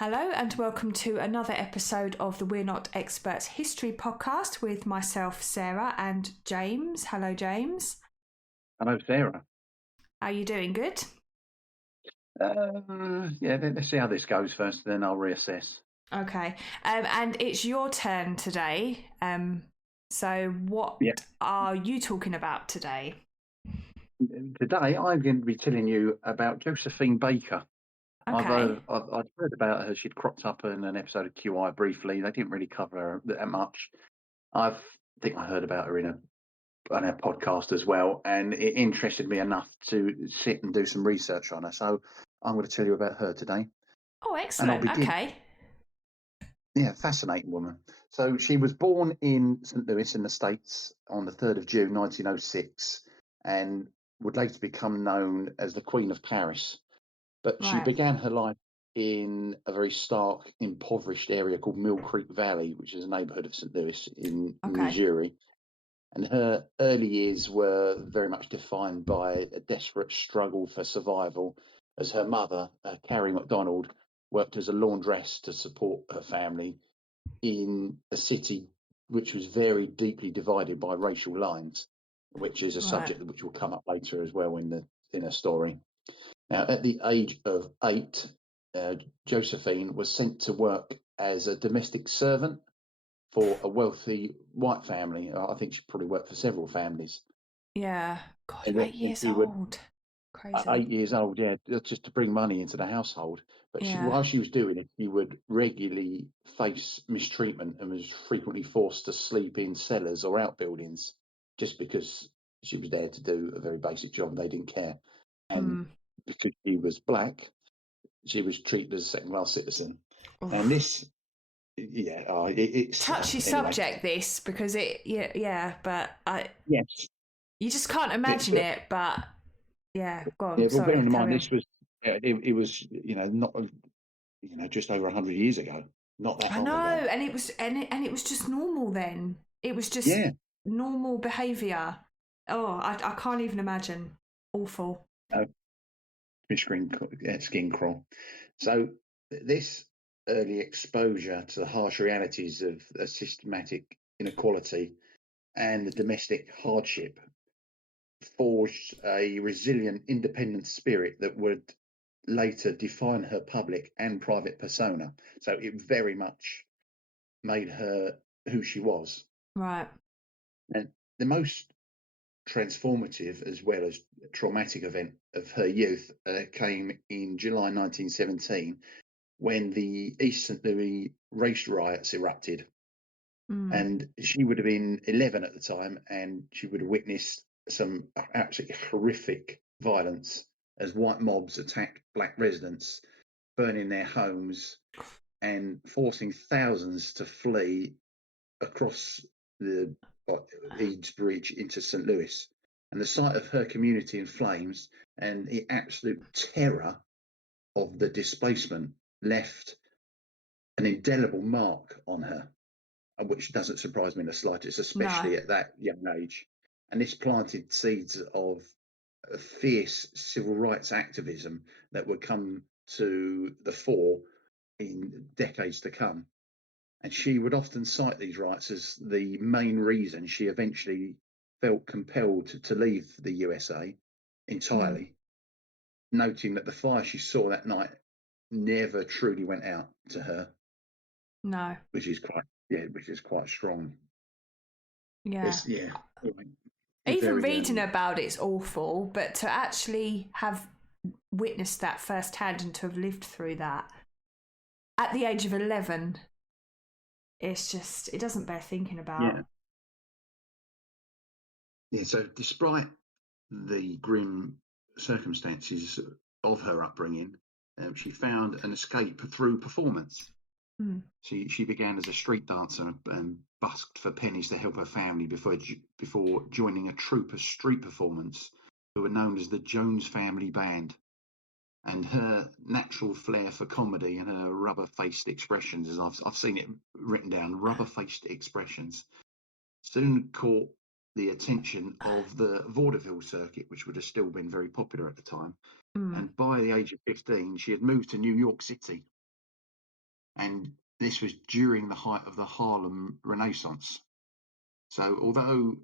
Hello and welcome to another episode of the We're Not Experts History podcast with myself, Sarah, and James. Hello, James. Hello, Sarah. How are you doing? Good? Let's see how this goes first, then I'll reassess. Okay. And it's your turn today. So what Yeah. are you talking about today? Today, I'm going to be telling you about Josephine Baker. Okay. I've heard about her. She'd cropped up in an episode of QI briefly. They didn't really cover her that much. I think I heard about her on a podcast as well, and it interested me enough to sit and do some research on her. So I'm going to tell you about her today. Oh, And I'll excellent. begin. Okay. Yeah, fascinating woman. So she was born in St. Louis in the States on the 3rd of June, 1906, and would later become known as the Queen of Paris. But she Right. began her life in a very stark, impoverished area called Mill Creek Valley, which is a neighborhood of St. Louis in Okay. Missouri. And her early years were very much defined by a desperate struggle for survival, as her mother, Carrie MacDonald, worked as a laundress to support her family in a city which was very deeply divided by racial lines, which is a Right. subject which will come up later as well in a story. Now, at the age of 8, Josephine was sent to work as a domestic servant for a wealthy white family. I think she probably worked for several families. Yeah. God, And you're then 8 years she would old. Crazy. 8 years old, yeah, just to bring money into the household. But Yeah. while she was doing it, she would regularly face mistreatment and was frequently forced to sleep in cellars or outbuildings just because she was there to do a very basic job. They didn't care. And because she was black, she was treated as a second-class citizen. And this, it's touchy anyway. subject, this, because but Yes, you just can't imagine it. But yeah, go on. yeah. Well, Sorry, bearing in mind carry on. this was it was not just over 100 years ago, not that I long know, ago. and it was just normal then. It was just Yeah. normal behaviour. Oh, I can't even imagine. Awful. Skin crawl. So this early exposure to the harsh realities of a systematic inequality and the domestic hardship forged a resilient, independent spirit that would later define her public and private persona. So it very much made her who she was. Right. And the most transformative as well as traumatic event of her youth came in July 1917 when the East St. Louis race riots erupted. And she would have been 11 at the time, and she would have witnessed some absolutely horrific violence as white mobs attacked black residents, burning their homes and forcing thousands to flee across the Eads Bridge into St. Louis. And the sight of her community in flames and the absolute terror of the displacement left an indelible mark on her, which doesn't surprise me in the slightest, especially at that young age. And this planted seeds of a fierce civil rights activism that would come to the fore in decades to come. And she would often cite these riots as the main reason she eventually felt compelled to leave the USA entirely, noting that the fire she saw that night never truly went out to her. No. Which is quite strong. Yeah. Very, Even reading about it's awful, but to actually have witnessed that firsthand and to have lived through that at the age of 11, it's just, it doesn't bear thinking about. Yeah. So despite the grim circumstances of her upbringing, she found an escape through performance. She began as a street dancer and busked for pennies to help her family before joining a troupe of street performers who were known as the Jones Family Band. And her natural flair for comedy and her rubber-faced expressions, as I've seen it written down, rubber-faced expressions, soon caught the attention of the vaudeville circuit, which would have still been very popular at the time. And by the age of 15, she had moved to New York City and this was during the height of the Harlem Renaissance. So, although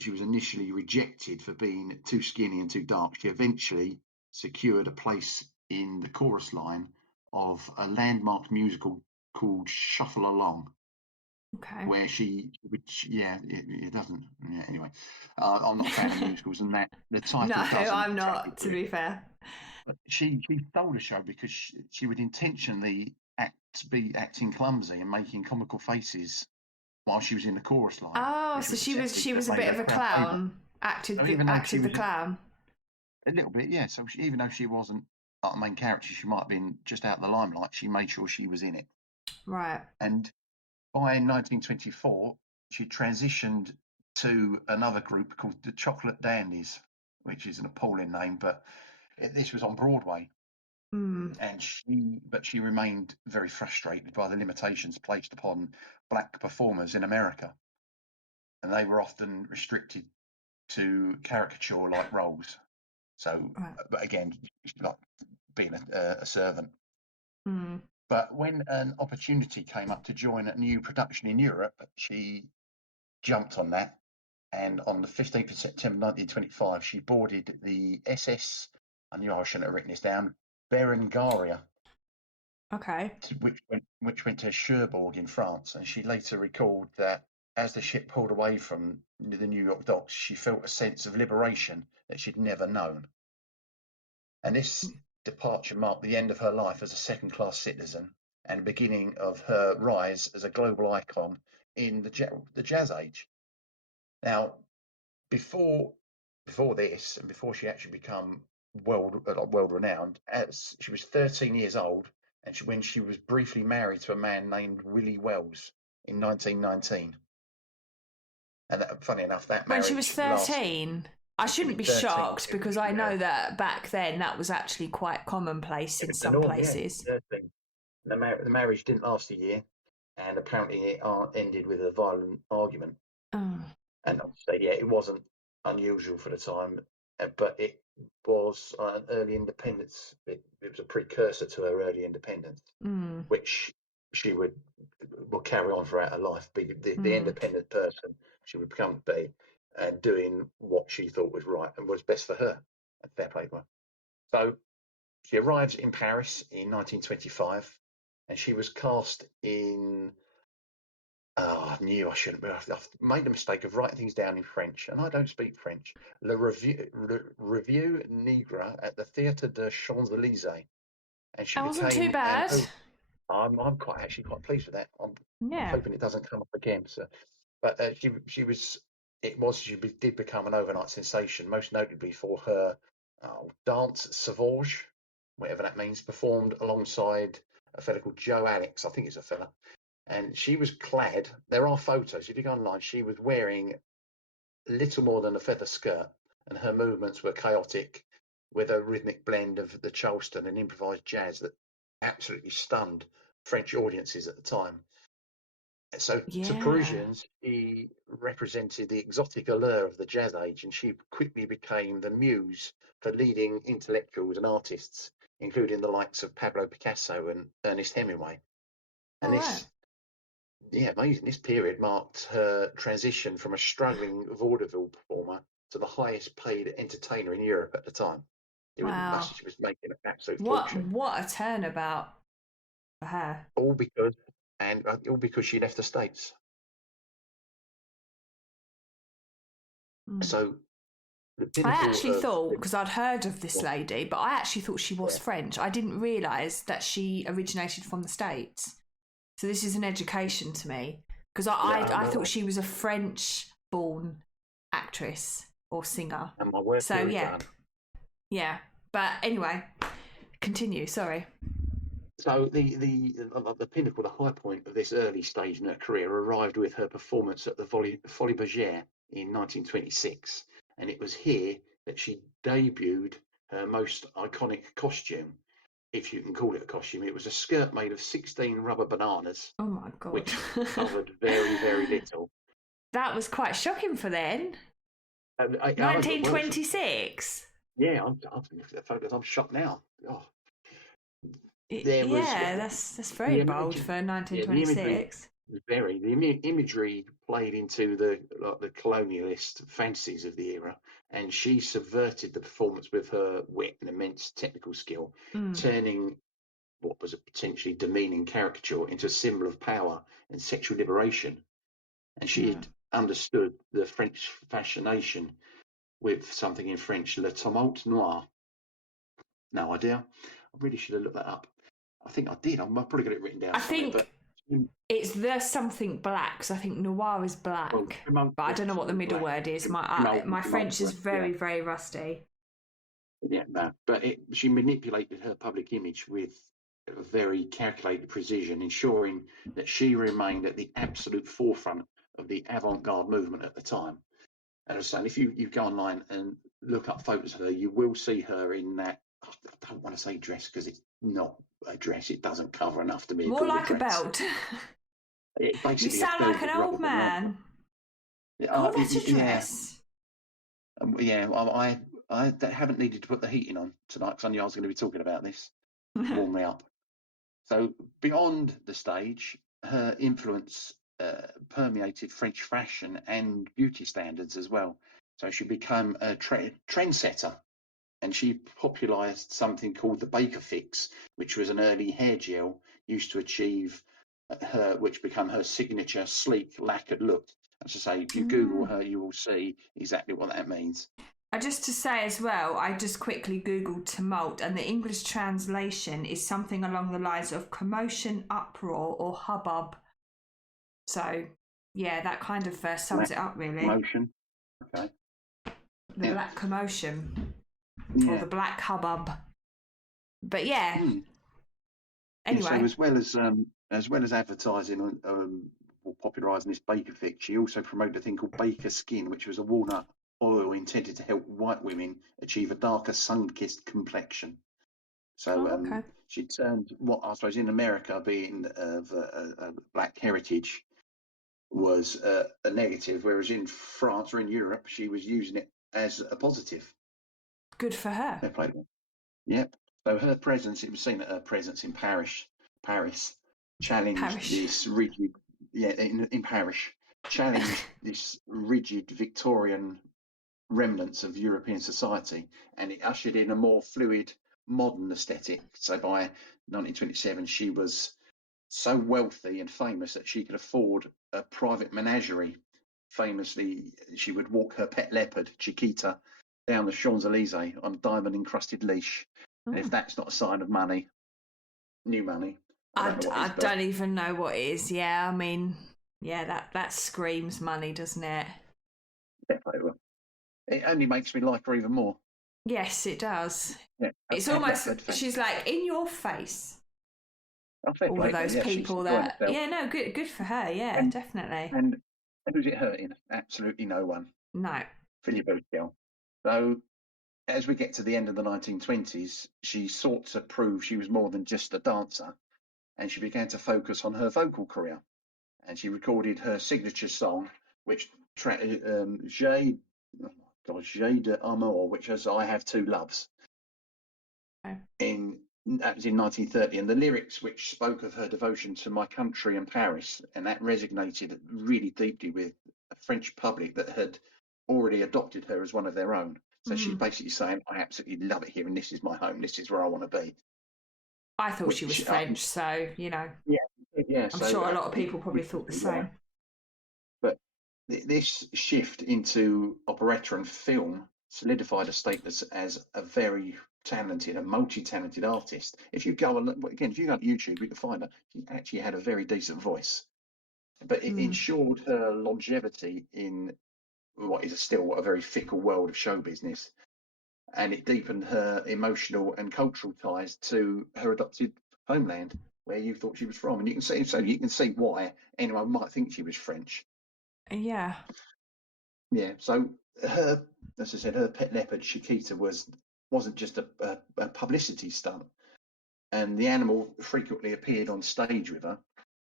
she was initially rejected for being too skinny and too dark, she eventually secured a place in the chorus line of a landmark musical called Shuffle Along. Okay. Where it doesn't. Yeah, anyway, I'm not a fan of musicals, and that the title No, doesn't. I'm not, to be fair. But she stole the show because she would intentionally be acting clumsy and making comical faces while she was in the chorus line. Oh, so she was a bit of a clown. Acted so the clown. A little bit, yeah. So even though she wasn't like the main character, she might have been just out of the limelight. She made sure she was in it. Right. And by 1924, she transitioned to another group called the Chocolate Dandies, which is an appalling name, but this was on Broadway. And she remained very frustrated by the limitations placed upon black performers in America, and they were often restricted to caricature-like roles. So, but again, like being a servant. But when an opportunity came up to join a new production in Europe, she jumped on that. And on the 15th of September 1925, she boarded the SS, I knew I shouldn't have written this down, Berengaria. Okay. Which went to Cherbourg in France. And she later recalled that as the ship pulled away from the New York docks, she felt a sense of liberation that she'd never known. And this departure marked the end of her life as a second-class citizen and the beginning of her rise as a global icon in the jazz age. Now, before this, and before she actually become world renowned, as she was 13 years old, and when she was briefly married to a man named Willie Wells in 1919. And funny enough, that marriage when she was 13. I shouldn't be shocked because I know that back then that was actually quite commonplace in some places. Yeah, the marriage didn't last a year, and apparently it ended with a violent argument. And obviously, it wasn't unusual for the time, but it was an early independence. It was a precursor to her early independence, which she will carry on throughout her life. Be the independent person she would become and doing what she thought was right and was best for her. And fair play to her. So she arrives in Paris in 1925, and she was cast in. I knew I shouldn't. I've made the mistake of writing things down in French, and I don't speak French. Le Revue Negre at the Théâtre des Champs-Élysées, and she wasn't too bad. I'm quite pleased with that. I'm hoping it doesn't come up again. So, but she did become an overnight sensation, most notably for her dance sauvage, whatever that means, performed alongside a fella called Joe Alex. I think it's a fella. And she was clad, there are photos, if you go online, she was wearing little more than a feather skirt, and her movements were chaotic with a rhythmic blend of the Charleston and improvised jazz that absolutely stunned French audiences at the time. So to Parisians, she represented the exotic allure of the jazz age, and she quickly became the muse for leading intellectuals and artists, including the likes of Pablo Picasso and Ernest Hemingway. And amazing. This period marked her transition from a struggling vaudeville performer to the highest paid entertainer in Europe at the time. She was making an absolute fortune. What a turnabout for her. All because she left the States. So I actually thought, because I'd heard of this lady, but I actually thought she was French. I didn't realise that she originated from the States. So this is an education to me, because I thought she was a French-born actress or singer. And my word, so yeah. But anyway, continue. Sorry. So the pinnacle, the high point of this early stage in her career arrived with her performance at the Folies Bergère in 1926, and it was here that she debuted her most iconic costume, if you can call it a costume. It was a skirt made of 16 rubber bananas. Oh my God. Which covered very, very little. That was quite shocking for then. 1926. Yeah, I'm shocked now. Oh. there was Yeah, that's the very bold imagine, for yeah, the imagery 1926. was imagery played into the colonialist fantasies of the era, and she subverted the performance with her wit and immense technical skill, Mm, turning what was a potentially demeaning caricature into a symbol of power and sexual liberation. And she yeah. had understood the French fascination with something in French, le tumult noir. No idea. I really should have looked that up. I think I did. I've probably got it written down I somewhere. think But it's the something black, because I think noir is well, black, but I don't know what the tumultuous middle black, word is. My French is tumultuous. Yeah, very, very rusty. yeah, no. But she manipulated her public image with a very calculated precision, ensuring that she remained at the absolute forefront of the avant-garde movement at the time. And I was saying, if you go online and look up photos of her, you will see her in that. I don't want to say dress because it's not a dress. It doesn't cover enough to be More called a like a dress. belt. It's You basically a sound like an velvet old robe around her. man. Call that a Yeah, dress. yeah. I haven't needed to put the heating on tonight because I knew I was going to be talking about this. Warm me up. So beyond the stage, her influence permeated French fashion and beauty standards as well. So she became a trendsetter, and she popularised something called the Baker fix, which was an early hair gel used to achieve which became her signature sleek lacquered look. As I say, if you Google Mm. her, you will see exactly what that means. Just to say as well, I just quickly googled tumult, and the English translation is something along the lines of commotion, uproar, or hubbub. So, yeah, that kind of sums Black it up, really. motion. Okay. The Yeah. black commotion or Yeah. the black hubbub. But yeah, Hmm. Yeah. So anyway. as well as advertising or popularising this Baker fix, she also promoted a thing called Baker Skin, which was a walnut oil intended to help white women achieve a darker sun-kissed complexion. So Oh, okay. she turned what I suppose in America being of a black heritage was a negative, whereas in France or in Europe she was using it as a positive. Good for her. Fair play to her. Yep. So her presence, it was seen that her presence in Paris challenged Parish. this rigid, yeah, in Paris, challenged this rigid Victorian remnants of European society, and it ushered in a more fluid, modern aesthetic. So by 1927, she was so wealthy and famous that she could afford a private menagerie. Famously, she would walk her pet leopard, Chiquita, down the Champs Elysees on a diamond encrusted leash. And if Mm. that's not a sign of money, new money, I don't know what I is. But don't even know what it is. Yeah, I mean, yeah, that screams money, doesn't it? definitely, it only makes me like her even more. Yes, it does. Yeah, a It's pet almost, leopard. she's like in your face. Fair All of play to her. those Yeah, she's people enjoying that, herself. yeah, no, good for her. Yeah, And definitely. and who's it hurting? Absolutely no one. No. Philly Boothgill. So as we get to the end of the 1920s, she sought to prove she was more than just a dancer, and she began to focus on her vocal career. And she recorded her signature song, which J'ai, oh God, J'ai de Amour, which was I Have Two Loves. Okay. That was in 1930, and the lyrics which spoke of her devotion to my country and Paris, and that resonated really deeply with a French public that had already adopted her as one of their own. So she's Mm. basically saying, "I absolutely love it here, and this is my home. This is where I want to be." I thought she was Which, French, so, you know, yeah, yeah. I'm So sure a lot of people probably thought the yeah, same. but this shift into operetta and film solidified her status as a very talented, a multi-talented artist. If you go again, if you go to YouTube, you can find her. She actually had a very decent voice, but it Mm. ensured her longevity in what is still a very fickle world of show business, and it deepened her emotional and cultural ties to her adopted homeland, where you thought she was from. And you can see, so you can see why anyone might think she was French. Yeah. Yeah. So her, as I said, her pet leopard Chiquita wasn't just a publicity stunt, and the animal frequently appeared on stage with her.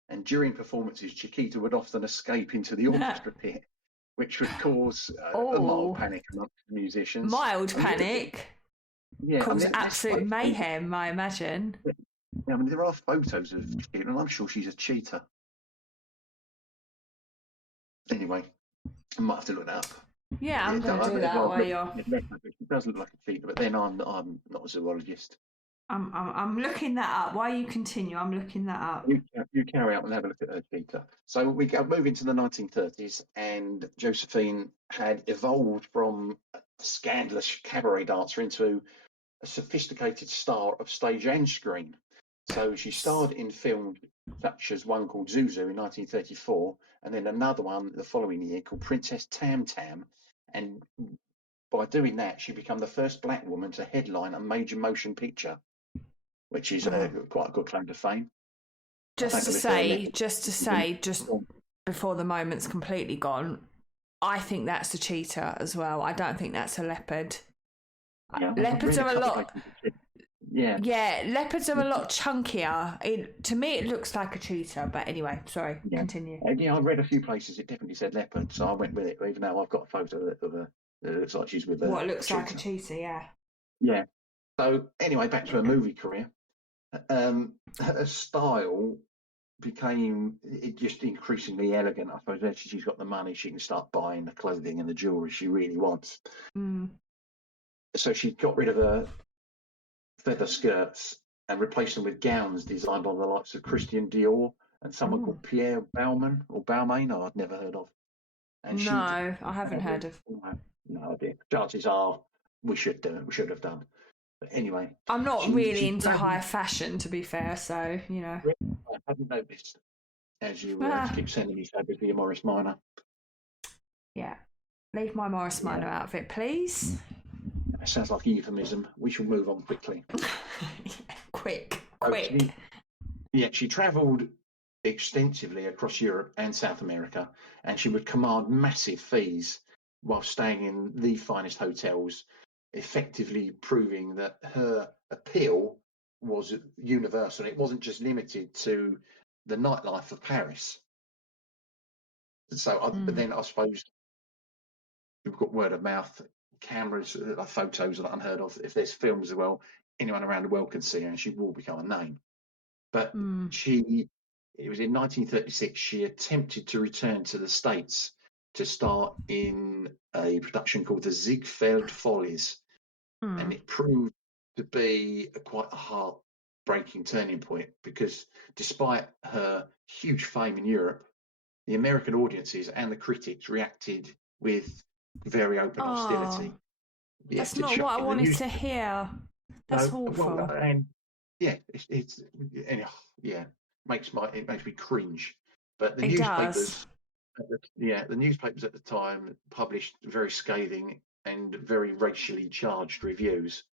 And during performances, Chiquita would often escape into the orchestra pit, which would cause a mild Oh, panic amongst the musicians. mild I mean, panic. yeah, I Cause mean, absolute mayhem, I imagine. Yeah, I mean, there are photos of her, and I'm sure she's a cheetah. Anyway, I might have to look that up. Yeah, I'm going to do that while you're. It does look like a cheetah, but then I'm not a zoologist. I'm looking that up. While you continue, I'm looking that up. You carry out and have a look at her cheetah. So we move into the 1930s, and Josephine had evolved from a scandalous cabaret dancer into a sophisticated star of stage and screen. So she starred in films such as one called Zuzu in 1934, and then another one the following year called Princess Tam Tam. And by doing that, she became the first black woman to headline a major motion picture, which is quite a good claim to fame. Just to say, just before the moment's completely gone, I think that's a cheetah as well. I don't think that's a leopard. Yeah, leopards are a lot. Yeah, leopards are a lot chunkier. To me, it looks like a cheetah. But anyway, sorry. yeah. Continue. Yeah, I read a few places it definitely said leopard, so I went with it. Even though I've got a photo of her, it looks like she's with what looks like a cheetah. Yeah. Yeah. So anyway, back to her movie career. Her style became just increasingly elegant. I suppose as she's got the money, she can start buying the clothing and the jewelry she really wants. So she got rid of her feather skirts and replaced them with gowns designed by the likes of Christian Dior and someone called Pierre Balmain I'd never heard of. And no, I haven't heard of. No idea. Chances are we should have done. But anyway, I'm not really into high fashion, to be fair. So I haven't noticed. As you keep sending me photos of your Morris Minor. Yeah. Leave my Morris Minor outfit, please. That sounds like a euphemism. We shall move on quickly. Quick. She travelled extensively across Europe and South America, and she would command massive fees while staying in the finest hotels, effectively proving that her appeal was universal. It wasn't just limited to the nightlife of Paris. So, but then I suppose we've got word of mouth, cameras, photos that are unheard of. If there's films as well, anyone around the world can see her, and she will become a name. But it was in 1936 she attempted to return to the States to start in a production called the Ziegfeld Follies, and it proved to be quite a heartbreaking turning point because despite her huge fame in Europe, the American audiences and the critics reacted with very open hostility. That's not what I wanted to hear. That's awful. Well, and it makes me cringe. But the newspapers, the newspapers at the time published very scathing and very racially charged reviews,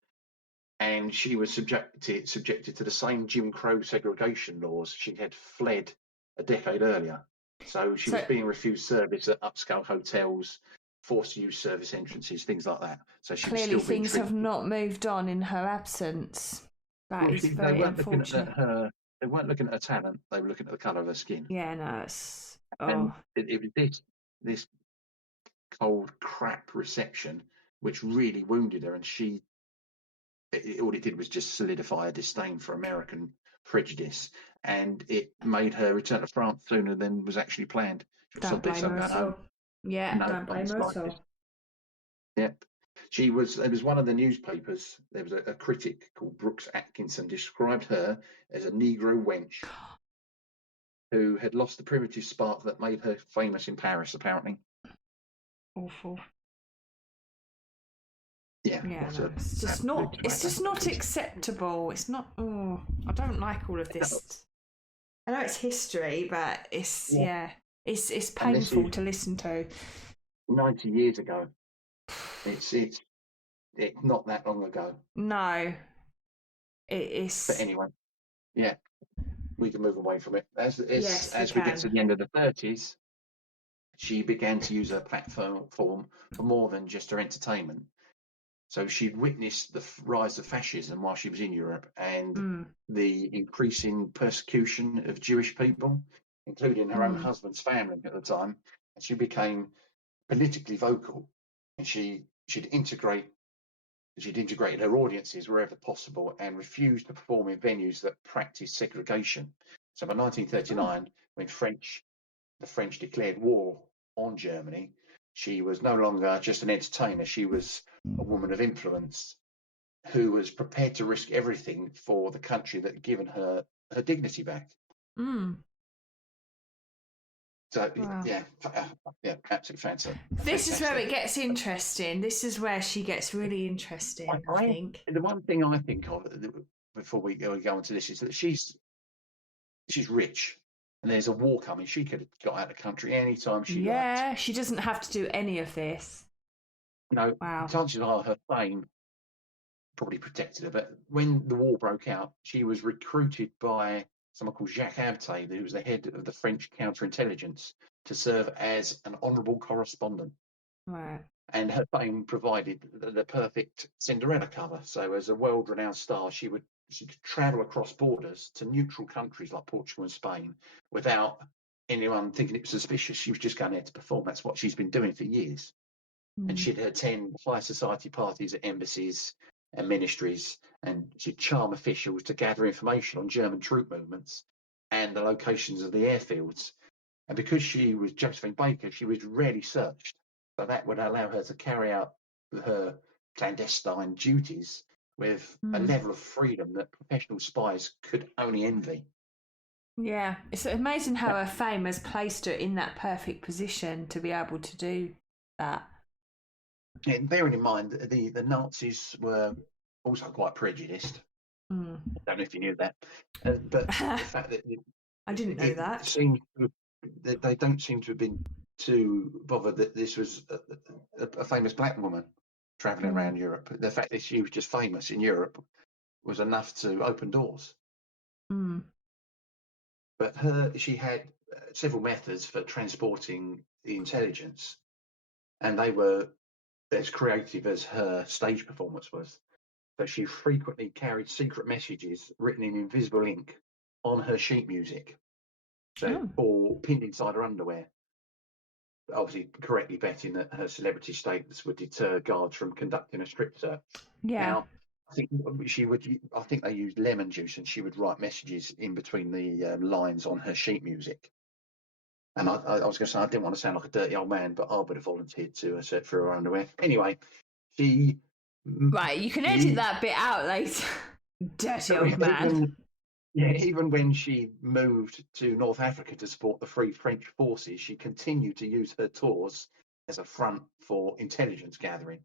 and she was subjected to the same Jim Crow segregation laws she had fled a decade earlier. So she was being refused service at upscale hotels, forced to use service entrances, things like that. So she clearly things have not moved on in her absence. That is very unfortunate. They weren't looking at her talent; they were looking at the colour of her skin. Yeah, no, it's and it was this cold crap reception which really wounded her, and all it did was just solidify a disdain for American prejudice, and it made her return to France sooner than was actually planned. Don't blame her at all. Yeah, don't blame her at all. Yep. There was one of the newspapers, there was a critic called Brooks Atkinson, described her as a Negro wench who had lost the primitive spark that made her famous in Paris, apparently. Awful. Yeah, it's just not acceptable. It's not. I don't like all of this. I know it's history, but it's it's painful to listen to. 90 years ago. It's not that long ago. No, it is. But anyway, we can move away from it. As we get to the end of the 30s, she began to use her platform for more than just her entertainment. So she'd witnessed the rise of fascism while she was in Europe and the increasing persecution of Jewish people, including her own husband's family at the time. And she became politically vocal, and she'd integrate She'd integrated her audiences wherever possible and refused to perform in venues that practiced segregation. So by 1939, when the French declared war on Germany, she was no longer just an entertainer. She was a woman of influence who was prepared to risk everything for the country that had given her her dignity back. Mm. So Wow. yeah, absolutely fantastic. This is where it gets interesting. This is where she gets really interesting, I think. The one thing I think of before we go into this is that she's rich, and there's a war coming. She could have got out of the country anytime she liked. Yeah, she doesn't have to do any of this. Wow. Chances are her fame probably protected her. But when the war broke out, she was recruited by someone called Jacques Abte, who was the head of the French counterintelligence, to serve as an honourable correspondent. Right. And her fame provided the perfect Cinderella cover. So, as a world-renowned star, she could travel across borders to neutral countries like Portugal and Spain without anyone thinking it was suspicious. She was just going there to perform. That's what she's been doing for years. And she'd attend high society parties at embassies and ministries, and she'd charm officials to gather information on German troop movements and the locations of the airfields. And because she was Josephine Baker, she was rarely searched. So that would allow her to carry out her clandestine duties with a level of freedom that professional spies could only envy. Yeah, it's amazing how her fame has placed her in that perfect position to be able to do that. Yeah, bearing in mind that the Nazis were also quite prejudiced. I don't know if you knew that, but the fact that I didn't know that. Seems that they don't seem to have been too bothered that this was a famous black woman traveling around Europe. The fact that she was just famous in Europe was enough to open doors. But she had several methods for transporting the intelligence, and they were as creative as her stage performance was. So she frequently carried secret messages written in invisible ink on her sheet music, or pinned inside her underwear. Obviously, correctly betting that her celebrity status would deter guards from conducting a strip search. Yeah. Now, I think she would. I think they used lemon juice, and she would write messages in between the lines on her sheet music. And I was going to say I didn't want to sound like a dirty old man, but I would have volunteered to search for her underwear. Anyway, she. Right, you can edit that bit out later. Dirty old man. Even when she moved to North Africa to support the Free French forces, she continued to use her tours as a front for intelligence gathering.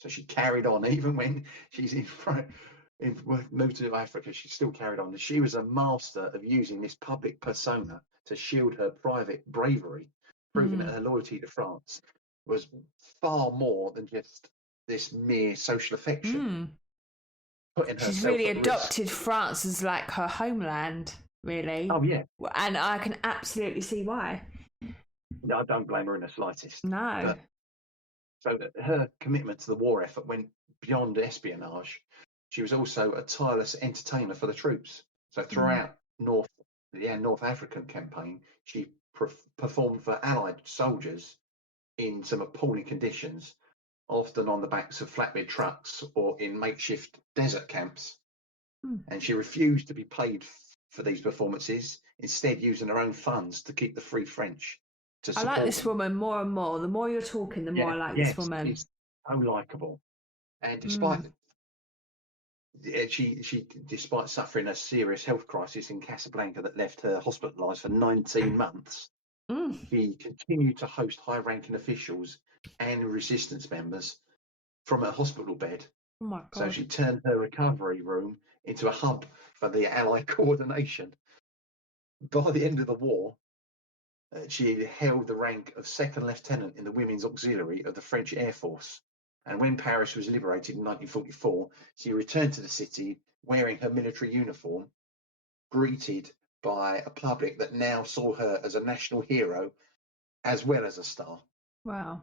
So she carried on, even when she's moved to Africa, she still carried on. She was a master of using this public persona to shield her private bravery, proving that her loyalty to France was far more than just this mere social affection. She's really adopted France as like her homeland, really. Oh, yeah. And I can absolutely see why. No, I don't blame her in the slightest. No. So her commitment to the war effort went beyond espionage. She was also a tireless entertainer for the troops. So throughout North African campaign, she performed for Allied soldiers in some appalling conditions, often on the backs of flatbed trucks or in makeshift desert camps. And she refused to be paid for these performances, instead using her own funds to keep the Free French. I like this woman more and more. The more you're talking, the more I like this woman. She's so likable. And despite despite suffering a serious health crisis in Casablanca that left her hospitalised for 19 months, she continued to host high-ranking officials and resistance members from her hospital bed. Oh my God. So she turned her recovery room into a hub for the Allied coordination. By the end of the war, she held the rank of second lieutenant in the Women's Auxiliary of the French Air Force. And when Paris was liberated in 1944, she returned to the city wearing her military uniform, greeted by a public that now saw her as a national hero as well as a star. Wow.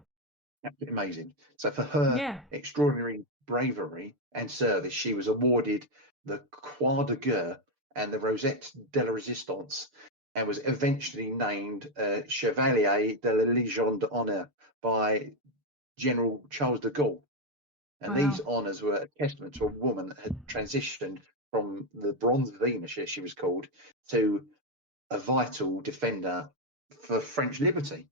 Absolutely amazing. So for her extraordinary bravery and service, she was awarded the Croix de Guerre and the Rosette de la Resistance, and was eventually named Chevalier de la Légion d'Honneur by General Charles de Gaulle. And Wow. these honours were a testament to a woman that had transitioned from the Bronze Venus, as she was called, to a vital defender for French liberty.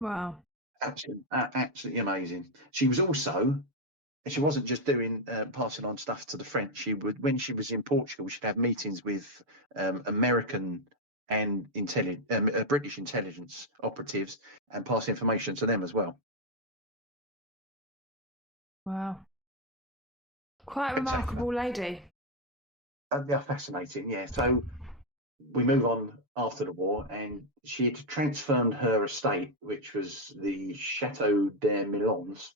Wow. Absolutely amazing. She was also, she wasn't just doing passing on stuff to the French. She would, when she was in Portugal, she'd have meetings with American and British intelligence operatives and pass information to them as well. Wow. Quite a remarkable lady. They're fascinating, yeah. So we move on after the war, and she had transferred her estate, which was the Chateau des Milans,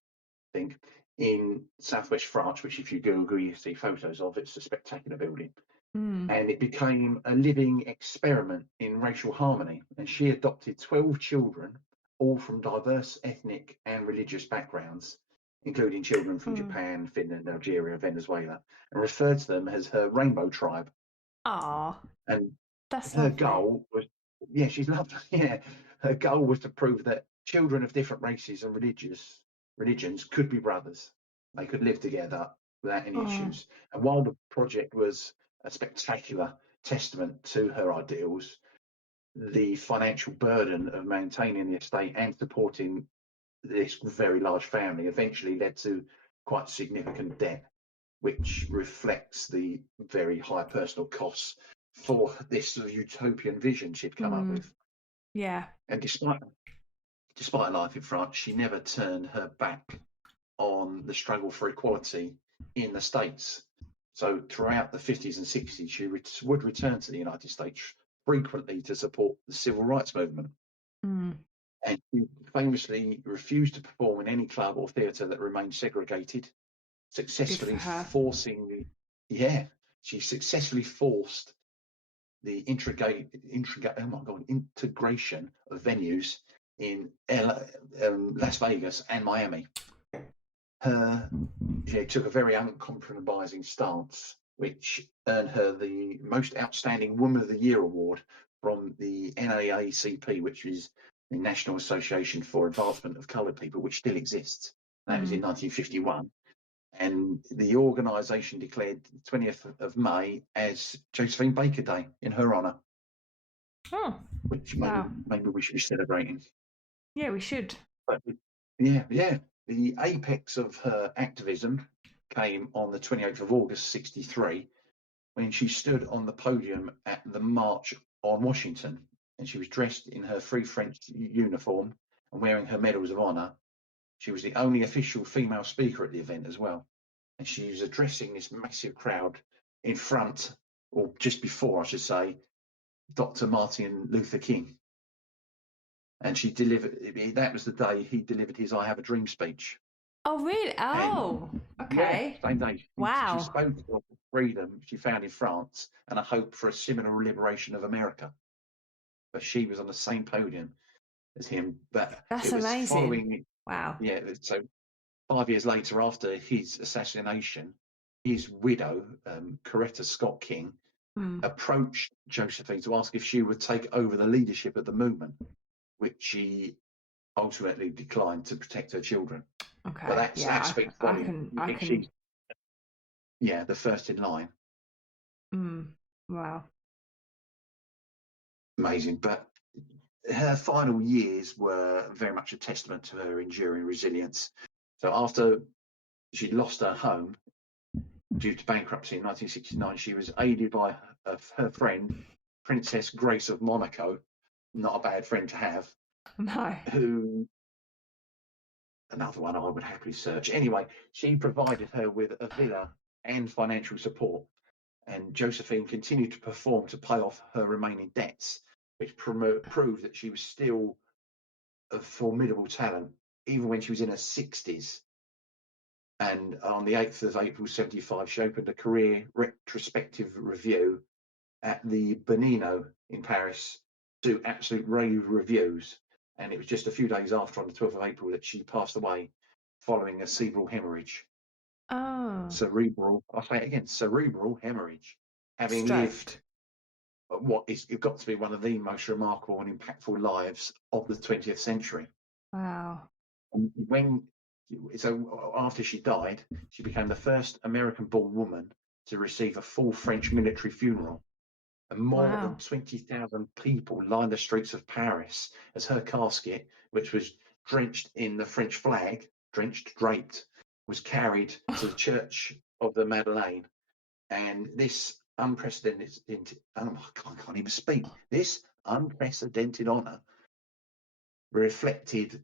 I think, in southwest France, which if you Google, you see photos of. It's a spectacular building. And it became a living experiment in racial harmony. And she adopted 12 children, all from diverse ethnic and religious backgrounds, including children from Japan, Finland, Algeria, Venezuela, and referred to them as her rainbow tribe. Ah, And that's her lovely. goal was, yeah, she's lovely. Yeah, her goal was to prove that children of different races and religions could be brothers. They could live together without any issues. And while the project was a spectacular testament to her ideals, the financial burden of maintaining the estate and supporting this very large family eventually led to quite significant debt, which reflects the very high personal costs for this sort of utopian vision she'd come up with. Yeah. And despite life in France, she never turned her back on the struggle for equality in the States. So throughout the 50s and 60s, she would return to the United States frequently to support the civil rights movement. And she famously refused to perform in any club or theatre that remained segregated, successfully forcing she successfully forced the integration of venues in Las Vegas and Miami. She took a very uncompromising stance, which earned her the Most Outstanding Woman of the Year award from the NAACP, which is the National Association for Advancement of Coloured People, which still exists. That was in 1951. And the organisation declared the 20th of May as Josephine Baker Day in her honour. Oh, which maybe we should be celebrating. Yeah, we should. But, yeah. The apex of her activism came on the 28th of August, 1963, when she stood on the podium at the March on Washington, and she was dressed in her Free French uniform and wearing her medals of honour. She was the only official female speaker at the event as well. And she was addressing this massive crowd in front, or just before, I should say, Dr. Martin Luther King. And she delivered, that was the day he delivered his I Have a Dream speech. Oh, really? Oh, okay. Yeah, same day. Wow. She spoke of the freedom she found in France and a hope for a similar liberation of America. But she was on the same podium as him. But that's it was amazing. Following, wow. Yeah, so 5 years later, after his assassination, his widow, Coretta Scott King, approached Josephine to ask if she would take over the leadership of the movement, which she ultimately declined to protect her children. Okay. But that speaks volumes. I can. She's, the first in line. Wow. Amazing. But her final years were very much a testament to her enduring resilience. So after she'd lost her home due to bankruptcy in 1969, she was aided by her friend, Princess Grace of Monaco. Not a bad friend to have. No. Who, another one I would happily search. Anyway, she provided her with a villa and financial support. And Josephine continued to perform to pay off her remaining debts, which proved that she was still a formidable talent, even when she was in her 60s. And on the 8th of April 1975, she opened a career retrospective review at the Bonino in Paris to absolute rave reviews. And it was just a few days after, on the 12th of April, that she passed away following a cerebral hemorrhage. Oh. I'll say it again, cerebral hemorrhage. Having lived what is got to be one of the most remarkable and impactful lives of the 20th century. Wow. And when So after she died, she became the first American-born woman to receive a full French military funeral. And more than Wow. 20,000 people lined the streets of Paris as her casket, which was drenched in the French flag, draped, was carried to the Church of the Madeleine. And this unprecedented, I can't even speak, this unprecedented honour reflected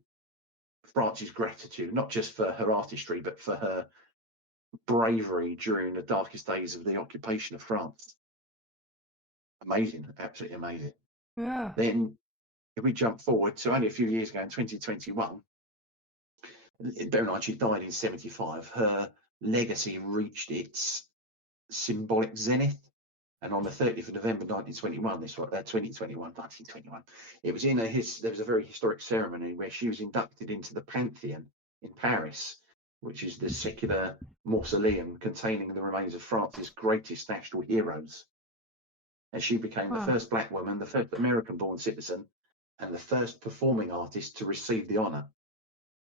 France's gratitude, not just for her artistry, but for her bravery during the darkest days of the occupation of France. Amazing, absolutely amazing. Yeah. Then, if we jump forward to only a few years ago in 2021, bear in mind she died in 75, her legacy reached its symbolic zenith. And on the 30th of November 1921, 1921, it was there was a very historic ceremony where she was inducted into the Pantheon in Paris, which is the secular mausoleum containing the remains of France's greatest national heroes. And she became the first black woman, the first American-born citizen, and the first performing artist to receive the honour.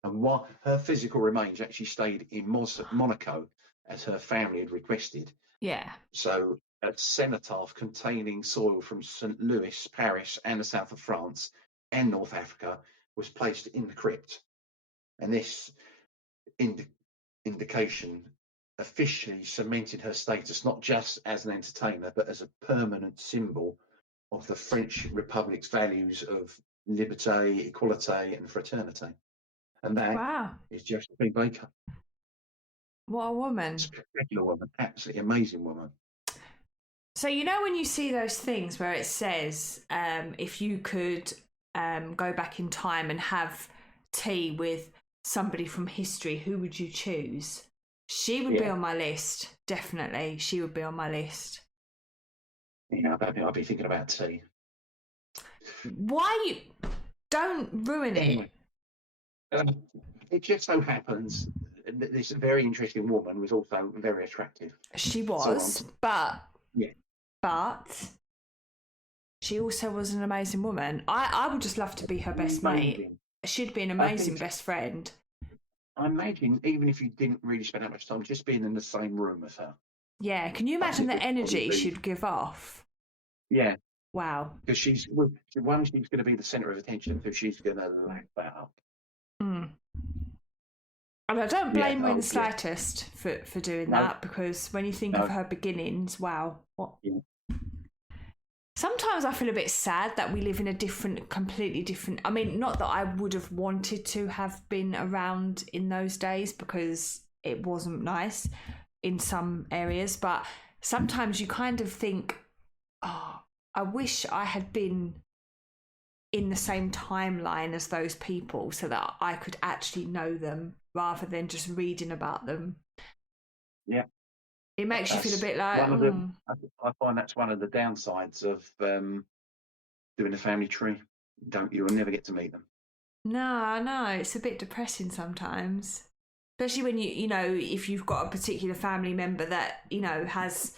And while her physical remains actually stayed in Monaco, as her family had requested. Yeah. So a cenotaph containing soil from St. Louis, Paris, and the south of France and North Africa was placed in the crypt. And this indication officially cemented her status not just as an entertainer, but as a permanent symbol of the French Republic's values of liberté, equality, and fraternity. And that is Josephine Baker. What a woman. Spectacular woman, absolutely amazing woman. So, you know, when you see those things where it says, if you could go back in time and have tea with somebody from history, who would you choose? She would be on my list, definitely. She would be on my list. Yeah, I'll be thinking about tea. Why you don't ruin it? It just so happens that this very interesting woman was also very attractive. She was, but she also was an amazing woman. I would just love to be her best mate. She'd be an amazing best friend. I imagine even if you didn't really spend that much time, just being in the same room as her. Yeah, can you imagine the energy she'd give off? Yeah. Wow. Because she's going to be the centre of attention, so she's going to lap that up. Mm. And I don't blame her in the slightest for doing that, because when you think of her beginnings, wow. What? Yeah. Sometimes I feel a bit sad that we live in a completely different... I mean, not that I would have wanted to have been around in those days, because it wasn't nice in some areas, but sometimes you kind of think, oh, I wish I had been in the same timeline as those people so that I could actually know them rather than just reading about them. Yeah. It makes you feel a bit like... I find that's one of the downsides of doing a family tree. You'll never get to meet them. No, it's a bit depressing sometimes. Especially when you know, if you've got a particular family member that, you know, has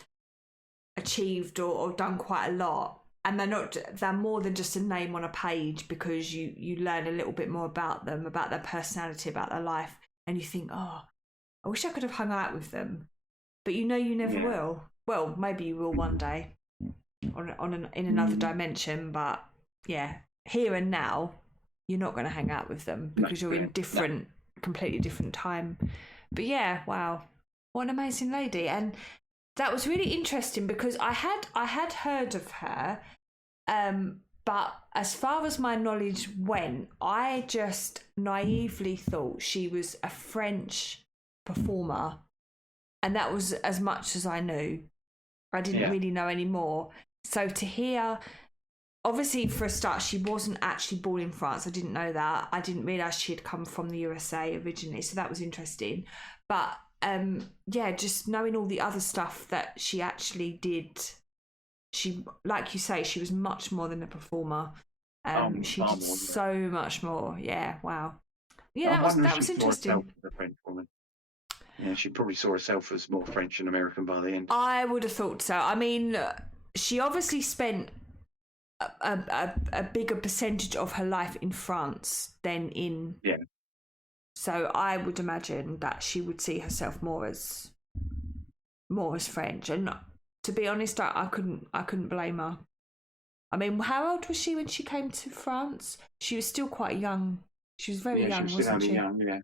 achieved or done quite a lot, and they're more than just a name on a page, because you learn a little bit more about them, about their personality, about their life, and you think, oh, I wish I could have hung out with them. But you know you never will. Well, maybe you will one day in another dimension, but yeah, here and now, you're not going to hang out with them because you're in completely different time. But yeah, wow, what an amazing lady. And that was really interesting because I had heard of her, but as far as my knowledge went, I just naively thought she was a French performer. And that was as much as I knew. I didn't really know any more. So to hear, obviously for a start, she wasn't actually born in France. I didn't know that. I didn't realise she had come from the USA originally. So that was interesting. But just knowing all the other stuff that she actually did. She, like you say, she was much more than a performer. She did so much more. Yeah, wow. Yeah, that was interesting. The French woman. Yeah, she probably saw herself as more French and American by the end. I would have thought so. I mean, she obviously spent a bigger percentage of her life in France than in So I would imagine that she would see herself more as French. And to be honest, I couldn't blame her. I mean, how old was she when she came to France? She was still quite young. She was very young, wasn't she? Young, yeah.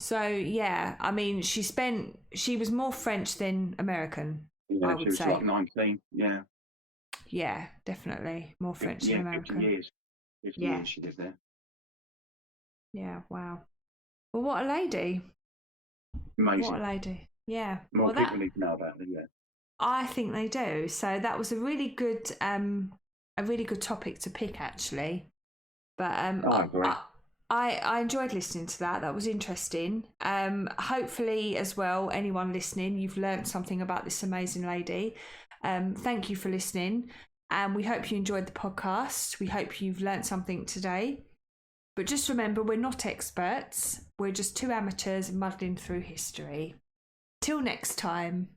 So yeah, I mean, she was more French than American. Yeah, I would she was say. like 19. Yeah. Yeah, definitely more French than American. 50 years. 50 years she lived there. Yeah, wow. Well, what a lady. Amazing. What a lady. Yeah. More people need to know about her, yeah. I think they do. So that was a really good topic to pick, actually. But I agree. I enjoyed listening to that. That was interesting. Hopefully, as well, anyone listening, you've learned something about this amazing lady. Thank you for listening. And we hope you enjoyed the podcast. We hope you've learned something today. But just remember, we're not experts. We're just two amateurs muddling through history. Till next time.